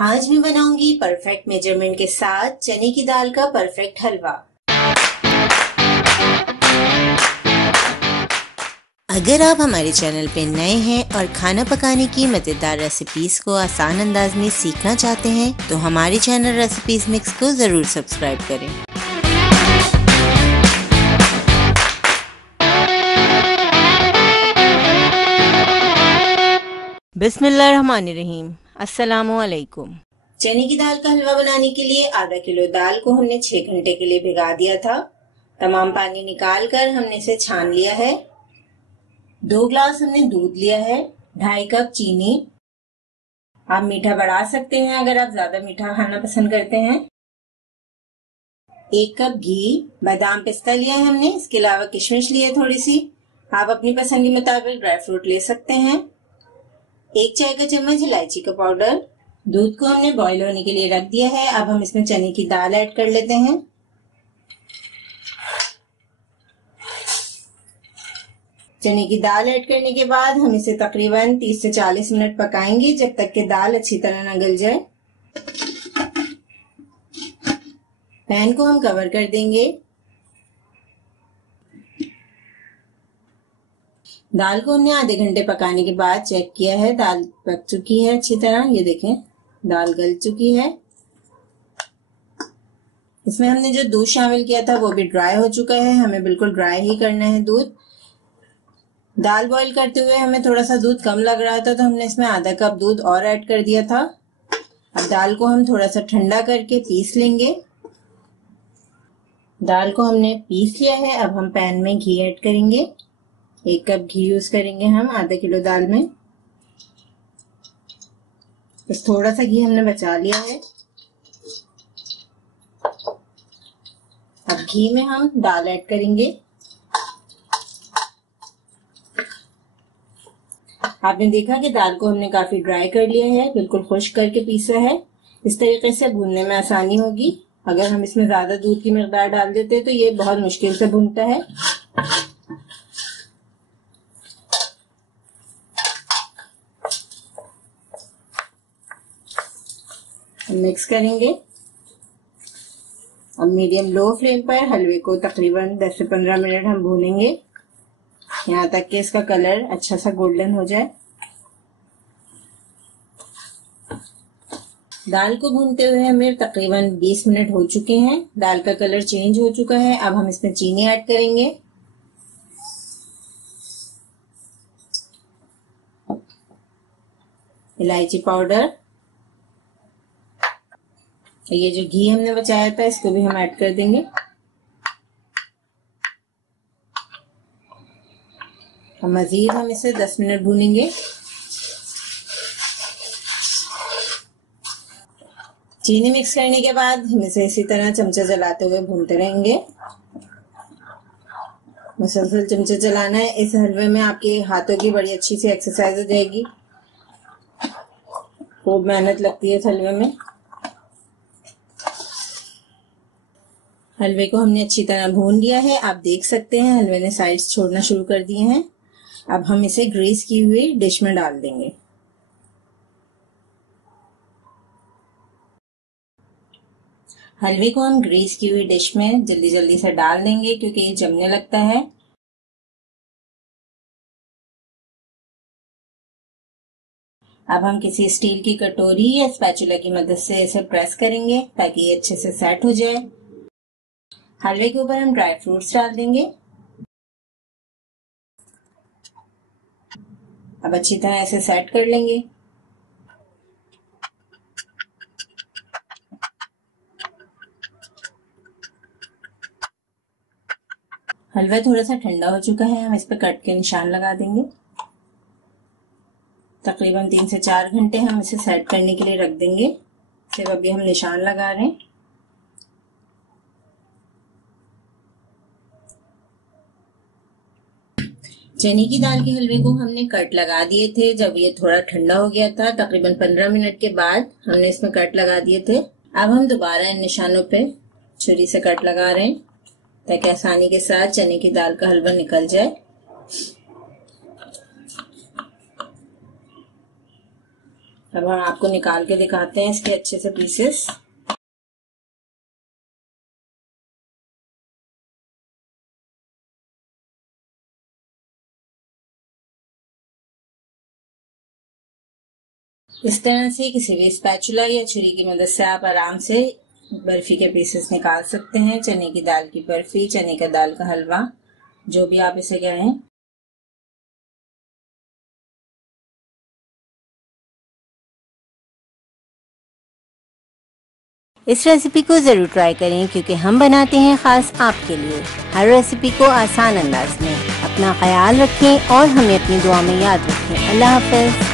आज मैं बनाऊंगी परफेक्ट मेजरमेंट के साथ चने की दाल का परफेक्ट हलवा। अगर आप हमारे चैनल पे नए हैं और खाना पकाने की मज़ेदार रेसिपीज को आसान अंदाज में सीखना चाहते हैं तो हमारे चैनल रेसिपीज मिक्स को ज़रूर सब्सक्राइब करें। बिस्मिल्लाहिर्रहमानिर्रहीम। अस्सलामुअलैकुम। चने की दाल का हलवा बनाने के लिए आधा किलो दाल को हमने 6 घंटे के लिए भिगा दिया था। तमाम पानी निकाल कर हमने इसे छान लिया है। 2 ग्लास हमने दूध लिया है, 2.5 कप चीनी। आप मीठा बढ़ा सकते हैं अगर आप ज्यादा मीठा खाना पसंद करते हैं। 1 कप घी, बादाम पिस्ता लिया है हमने, इसके अलावा किशमिश लिया थोड़ी सी। आप अपनी पसंद के मुताबिक ड्राई फ्रूट ले सकते हैं। 1 चाय का चम्मच इलायची का पाउडर। दूध को हमने बॉईल होने के लिए रख दिया है। अब हम इसमें चने की दाल ऐड कर लेते हैं। चने की दाल ऐड करने के बाद हम इसे तकरीबन 30 से 40 मिनट पकाएंगे जब तक कि दाल अच्छी तरह न गल जाए। पैन को हम कवर कर देंगे। दाल को हमने आधे घंटे पकाने के बाद चेक किया है, दाल पक चुकी है अच्छी तरह। ये देखें, दाल गल चुकी है। इसमें हमने जो दूध शामिल किया था वो भी ड्राई हो चुका है। हमें बिल्कुल ड्राई ही करना है दूध। दाल बॉईल करते हुए हमें थोड़ा सा दूध कम लग रहा था तो हमने इसमें आधा कप दूध और ऐड कर दिया था। अब दाल को हम थोड़ा सा ठंडा करके पीस लेंगे। दाल को हमने पीस लिया है। अब हम पैन में घी ऐड करेंगे। 1 कप घी यूज करेंगे हम आधा किलो दाल में। बस थोड़ा सा घी हमने बचा लिया है। अब घी में हम दाल ऐड करेंगे। आपने देखा कि दाल को हमने काफी ड्राई कर लिया है, बिल्कुल खुश्क करके पीसा है। इस तरीके से भूनने में आसानी होगी। अगर हम इसमें ज्यादा दूध की मिकदार डाल देते तो ये बहुत मुश्किल से भूनता है। मिक्स करेंगे। अब मीडियम लो फ्लेम पर हलवे को तकरीबन 10 से 15 मिनट हम भूनेंगे, यहाँ तक कि इसका कलर अच्छा सा गोल्डन हो जाए। दाल को भूनते हुए हमें तकरीबन 20 मिनट हो चुके हैं। दाल का कलर चेंज हो चुका है। अब हम इसमें चीनी ऐड करेंगे। इलायची पाउडर। ये जो घी हमने बचाया था इसको भी हम ऐड कर देंगे। मजीद हम इसे 10 मिनट भूनेंगे। चीनी मिक्स करने के बाद हम इसे इसी तरह चमचा चलाते हुए भूनते रहेंगे। मुसलसल चमचा चलाना है। इस हलवे में आपके हाथों की बड़ी अच्छी सी एक्सरसाइज हो जाएगी। खूब मेहनत लगती है इस हलवे में। हलवे को हमने अच्छी तरह भून लिया है। आप देख सकते हैं हलवे ने साइड्स छोड़ना शुरू कर दिए हैं। अब हम इसे ग्रीस की हुई डिश में डाल देंगे। हलवे को हम ग्रीस की हुई डिश में जल्दी जल्दी से डाल देंगे क्योंकि ये जमने लगता है। अब हम किसी स्टील की कटोरी या स्पैचुला की मदद से इसे प्रेस करेंगे ताकि ये अच्छे से सेट हो जाए। हलवे के ऊपर हम ड्राई फ्रूट्स डाल देंगे। अब अच्छी तरह इसे सेट कर लेंगे। हलवा थोड़ा सा ठंडा हो चुका है। हम इस पर कट के निशान लगा देंगे। तकरीबन 3 से 4 घंटे हम इसे सेट करने के लिए रख देंगे। सिर्फ अभी हम निशान लगा रहे हैं। चने की दाल के हलवे को हमने कट लगा दिए थे जब ये थोड़ा ठंडा हो गया था। तकरीबन 15 मिनट के बाद हमने इसमें कट लगा दिए थे। अब हम दोबारा इन निशानों पे छुरी से कट लगा रहे हैं ताकि आसानी के साथ चने की दाल का हलवा निकल जाए। अब हम आपको निकाल के दिखाते हैं इसके अच्छे से पीसेस। इस तरह से किसी भी स्पैचुला या छुरी की मदद से आप आराम से बर्फी के पीसेस निकाल सकते हैं। चने की दाल की बर्फी, चने का दाल का हलवा, जो भी आप इसे कहें। इस रेसिपी को ज़रूर ट्राई करें क्योंकि हम बनाते हैं ख़ास आपके लिए, हर रेसिपी को आसान अंदाज में। अपना ख्याल रखें और हमें अपनी दुआ में याद रखें। अल्लाह हाफ़िज़।